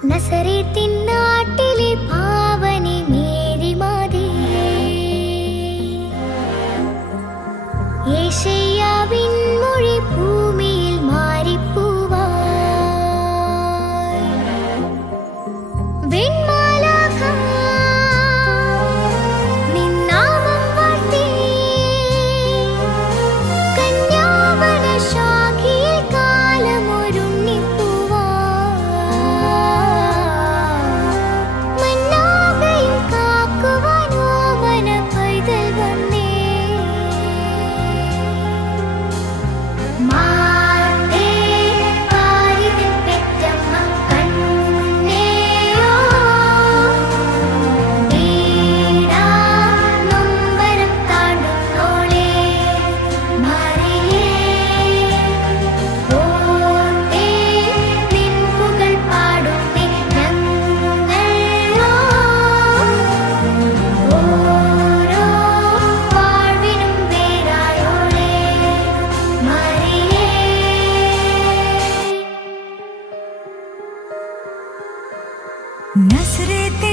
നസറേത്തിൻ നാട്ടിലെ പാവനി മേരി മാതേ, യേശയ്യാവിൻ മൊഴി ഭൂമിയിൽ മാറിപ്പൂവായി. വെൺമാലാഖ നിൻ നാമം വാഴ്ത്തി, കന്യാവന ശാഖയിൽ കാലമൊരുണ്ണിപ്പൂവായി. മന്നാകയിൽ കാക്കുവാൻ ഓമന പൈതൽ വന്നേ. മാതേ പാരിതിൽ പെറ്റമ്മ കണ്ണേയോ, വീണാ നൊമ്പരം താണ്ടുന്നോളേ മറിയേ. ഓർത്തേ നിൻ പുകഴ് പാടുന്നേ ഞങ്ങളോ, ഓരോ വാഴ്വിനും വേരായോളേ മറിയേ. നസറേത്തെ